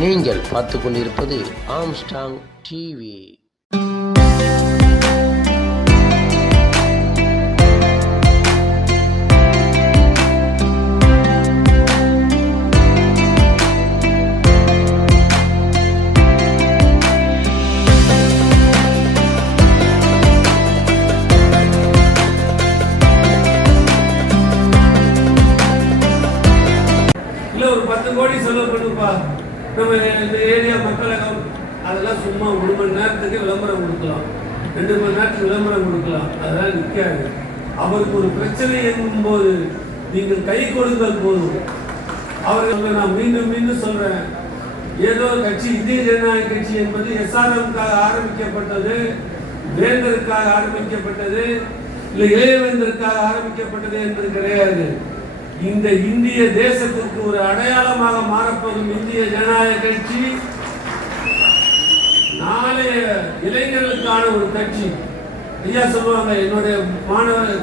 நீங்கள் பார்த்து கொண்டிருப்பது ஆம்ஸ்டாங் டிவி இல்லை ஒரு பத்து கோடி செலவு பண்ணுப்பா. நம்ம இந்த ஏரியா மக்களகம் அதெல்லாம் சும்மா ஒரு மணி நேரத்துக்கு விளம்பரம் கொடுக்கலாம். ரெண்டு மணி நேரத்துக்கு விளம்பரம் கொடுக்கலாம். அதெல்லாம் நிற்காது அவருக்கு ஒரு பிரச்சனை என்னும்போது நீங்கள் கை கொடுங்கள் போதும். அவர்கள் நான் மீண்டும் மீண்டும் சொல்கிறேன் ஏதோ கட்சி இந்திய ஜனநாயக கட்சி என்பது எஸ்ஆர்எம்காக ஆரம்பிக்கப்பட்டது வேந்தருக்காக ஆரம்பிக்கப்பட்டது இல்லை இளையவேந்தருக்காக ஆரம்பிக்கப்பட்டது என்பது கிடையாது. இந்த இந்திய தேசத்திற்கு ஒரு அடையாளமாக மாறப்போகும் இந்திய ஜனநாயக கட்சி நாளைய இளைஞர்களுக்கான ஒரு கட்சி. ஐயா சொல்லுவாங்க என்னுடைய மாணவர்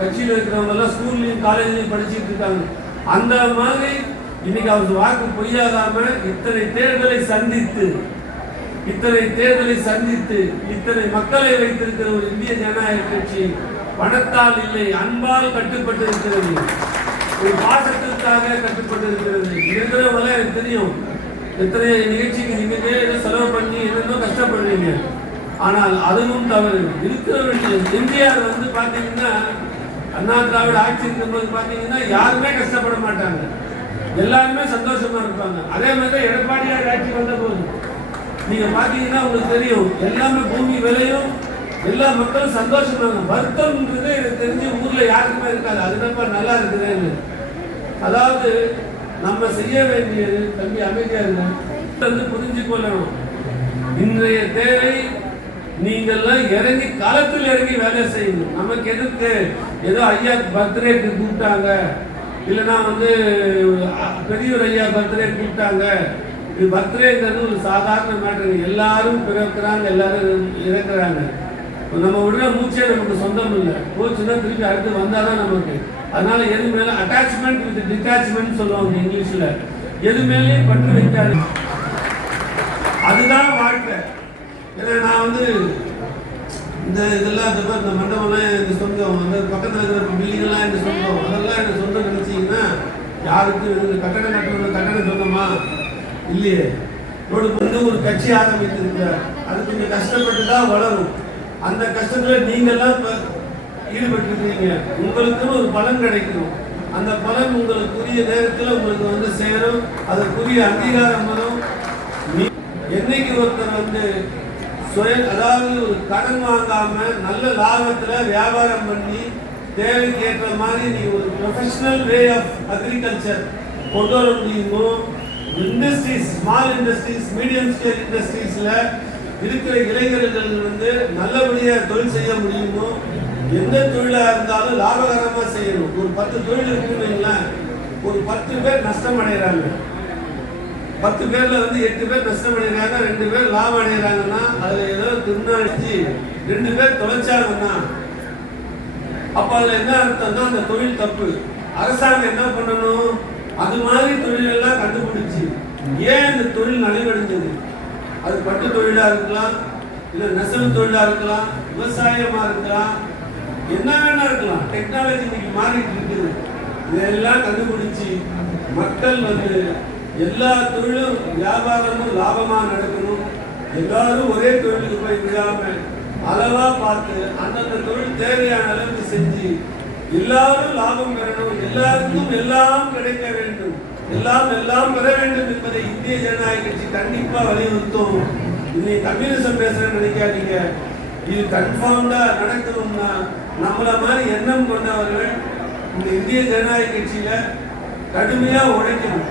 கட்சியில் இருக்கிறவங்க எல்லாம் ஸ்கூல்லையும் காலேஜ்லையும் படிச்சுட்டு இருக்காங்க. அந்த மாதிரி இன்னைக்கு அவர் வாக்கு பொய்யாகாம இத்தனை தேர்தலை சந்தித்து இத்தனை தேர்தலை சந்தித்து இத்தனை மக்களை வைத்திருக்கிற ஒரு இந்திய ஜனநாயக கட்சி பணத்தால் இல்லை அன்பால் கட்டுப்பட்டு இருக்கிறது ஒரு பாசத்திற்காக கட்டுப்பட்டு இருக்கிறது இருக்கிறவங்கள எனக்கு தெரியும். எத்தனை நிகழ்ச்சிக்கு நீங்களே ஏதோ செலவு பண்ணி என்னென்னோ கஷ்டப்படுறீங்க. ஆனால் அதுவும் தவறு. இருக்கிறவர்கள் எம்ஜிஆர் வந்து பார்த்தீங்கன்னா அண்ணா திராவிட ஆட்சி இருக்கும்போது பார்த்தீங்கன்னா யாருமே கஷ்டப்பட மாட்டாங்க. எல்லாருமே சந்தோஷமா இருப்பாங்க. அதே மாதிரி தான் எடப்பாடியார் ஆட்சி வந்த போது நீங்க பாத்தீங்கன்னா உங்களுக்கு தெரியும் எல்லாமே பூமி விலையும் எல்லா மக்களும் சந்தோஷமா வருத்தம்ன்றது எனக்கு தெரிஞ்சு ஊர்ல யாருக்குமே இருக்காது. அதுதான் நல்லா இருக்குதுன்னு. அதாவது நம்ம செய்ய வேண்டியது தம்பி அமைதியா இருங்க. புரிஞ்சு கொள்ளணும். இன்றைய தேவை நீங்கள்லாம் இறங்கி களத்தில் இறங்கி வேலை செய்யணும். நமக்கு எதுக்கு ஏதோ ஐயா பர்த்டேக்கு கூப்பிட்டாங்க. இல்லைன்னா வந்து பெரியவர் ஐயா பர்த்டே கூப்பிட்டாங்க. இது பர்த்டேங்கிறது ஒரு சாதாரண மேட்டர் எல்லாரும் பிறக்கிறாங்க எல்லாரும் இறக்குறாங்க. நம்ம விடுற மூச்சே நமக்கு சொந்தம் இல்லை போச்சுன்னா திருப்பி அடுத்து வந்தாதான் நமக்கு. அதனால எது மேல அட்டாச்மெண்ட் வித் டிட்டாச்மெண்ட் சொல்லுவாங்க இங்கிலீஷ்ல. எது மேலேயும் பற்று வைக்காது. அதுதான் வாழ்க்கை. ஏன்னா நான் வந்து இந்த இதெல்லாம் இந்த இந்த மண்டபம்லாம் இந்த சொந்தம். அந்த பக்கத்தில் இருக்கிற பில்டிங்லாம் இந்த சொந்தம். அதெல்லாம் எனக்கு சொந்தம் நினச்சிங்கன்னா யாருக்கு இந்த கட்டடம் கட்டணும் கட்டணம் சொந்தமா? இல்லையே. ரோடு வந்து ஒரு கட்சி ஆரம்பித்திருக்கிறார். அது கொஞ்சம் கஷ்டப்பட்டு தான் வளரும். அந்த கஷ்டத்தில் நீங்கள்லாம் ஈடுபட்டிருக்கீங்க. உங்களுக்குன்னு ஒரு பலன் கிடைக்கும். அந்த பலன் உங்களுக்குரிய நேரத்தில் உங்களுக்கு வந்து சேரும். அதற்குரிய அங்கீகாரம் வரும். என்னைக்கு ஒருத்தர் வந்து சுய அதாவது ஒரு கடன் வாங்காம நல்ல லாபத்தில் வியாபாரம் பண்ணி தேவைக்கு ஏற்ற மாதிரி நீ ஒரு ப்ரொஃபஷனல் வே ஆஃப் அக்ரிகல்ச்சர் கொண்டு வர முடியுமோ? Industries small industries medium scale இண்டஸ்ட்ரீஸில் இருக்கிற இளைஞர்கள் வந்து நல்லபடியாக தொழில் செய்ய முடியுமோ? எந்த தொழிலா இருந்தாலும் லாபகரமா செய்யணும். ஒரு பத்து தொழில் இருக்குன்னு ஒரு பத்து பேர் நஷ்டம் அடைகிறாங்க பத்து பேர்ல வந்து எட்டு பேர் நஷ்டம் அடைகிறாங்க ரெண்டு பேர் லாபம் அடைகிறாங்கன்னா அதுல ஏதோ துண்ணாச்சு ரெண்டு பேர் தொலைச்சாங்கன்னா அப்ப அதுல என்ன அர்த்தம்னா அந்த தொழில் தப்பு. அரசாங்கம் என்ன பண்ணணும்? அது மாதிரி தொழில் எல்லாம் கண்டுபிடிச்சு. ஏன் இந்த தொழில் நலிவடைஞ்சது? அது பட்டு தொழிலா இருக்கலாம் இல்ல நெசவு தொழிலா இருக்கலாம் விவசாயமா இருக்கலாம் என்ன வேணா இருக்கலாம். டெக்னாலஜி இன்னைக்கு மாறிட்டு இருக்குது. இதெல்லாம் கண்டுபிடிச்சு மக்கள் வந்து எல்லா தொழிலும் வியாபாரமும் லாபமாக நடக்கணும். எல்லாரும் ஒரே தொழிலுக்கு போய் விடாமல் அளவா பார்த்து அந்தந்த தொழில் தேவையான அளவுக்கு செஞ்சு எல்லாரும் லாபம் பெறணும். எல்லாருக்கும் எல்லாம் கிடைக்க வேண்டும். எல்லாம் எல்லாம் பெற வேண்டும் என்பதை இந்திய ஜனநாயக கட்சி கண்டிப்பா வலியுறுத்தும். இன்னைக்கு கம்யூனிசம் பேசுறேன்னு நினைக்காதீங்க. இது கன்ஃபார்ம்டா நடக்கணும்னா நம்மள மாதிரி எண்ணம் கொண்டவர்கள் இந்த இந்திய ஜனநாயக கட்சியில கடுமையா உழைக்கணும்